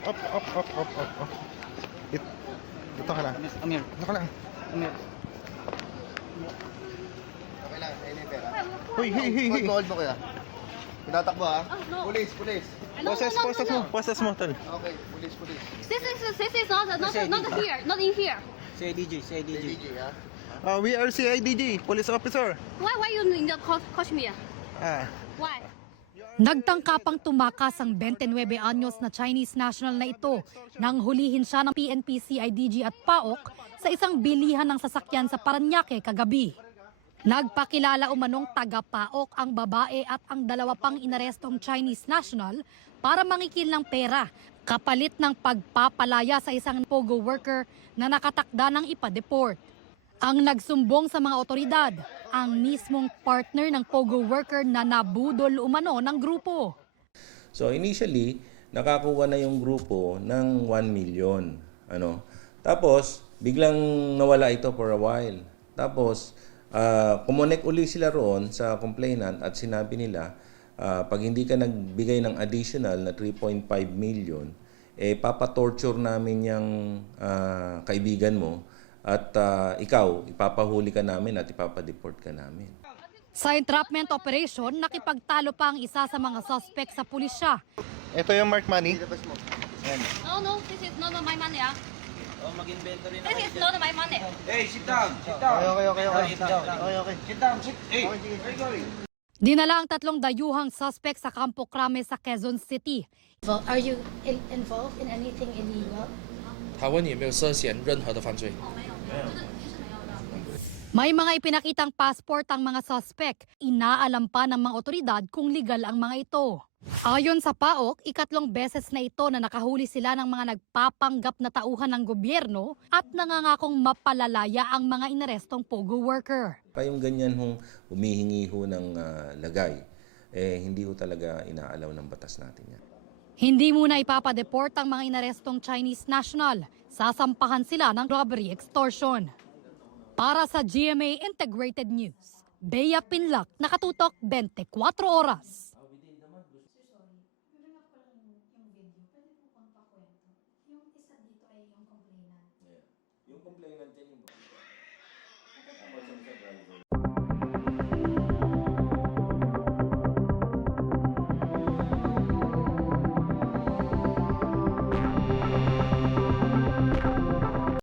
Up, up, up, up, up, up. It, ito ka lang. Amir. Ito ka lang. Amir. Okay lang, ayun yung pera. Huy, hey, hey, hey. Hold mo kaya. Tinatakbo ha? No. Police, police. No, Process, no, no, process no, mo. no. Process mo, tol. Okay, police, police. This is not here, not in here. CIDG. DDG ha? We are CIDG, police officer. Why you need to coach me? Ah. Why? Nagtangkapang tumakas ang 29 anyos na Chinese national na ito nang hulihin siya ng PNP, CIDG at PAOK sa isang bilihan ng sasakyan sa Parañaque kagabi. Nagpakilala umanong taga-PAOK ang babae at ang dalawa pang inarestong Chinese national para mangikil ng pera kapalit ng pagpapalaya sa isang POGO worker na nakatakda ng ipa-deport. Ang nagsumbong sa mga otoridad, ang mismong partner ng POGO worker na nabudol umano ng grupo. So initially, nakakuha na yung grupo ng 1 million. Tapos, biglang nawala ito for a while. Tapos, kumonek uli sila roon sa complainant at sinabi nila, pag hindi ka nagbigay ng additional na 3.5 million, papatorture namin yung kaibigan mo at ikaw, ipapahuli ka namin at ipapadeport ka namin. Sa entrapment operation, nakipagtalo pa ang isa sa mga suspect sa pulisya. Ito yung mark money. Ilabas mo. No, this is not my money. Oh, mag-inventory na This kayo is dyan. not my money. Hey, sit down. Sit down. Okay. Sit down. Sit. Hey, where you going? Dinala ang 3 dayuhang suspect sa Campo Crame sa Quezon City. Are you involved in anything illegal? 他问你有没有涉嫌任何的犯罪？ May mga ipinakitang passport ang mga suspect. Inaalam pa ng mga otoridad kung legal ang mga ito. Ayon sa PAOK, 2 beses na ito na nakahuli sila ng mga nagpapanggap na tauhan ng gobyerno at nangangakong mapalalaya ang mga inarestong POGO worker. Kayong ganyan hong humihingi ho ng lagay, hindi ho talaga inaalaw ng batas natin yan. Hindi muna ipapadeport ang mga inarestong Chinese national. Sasampahan sila ng robbery extortion. Para sa GMA Integrated News, Bea Pinlac, nakatutok 24 oras.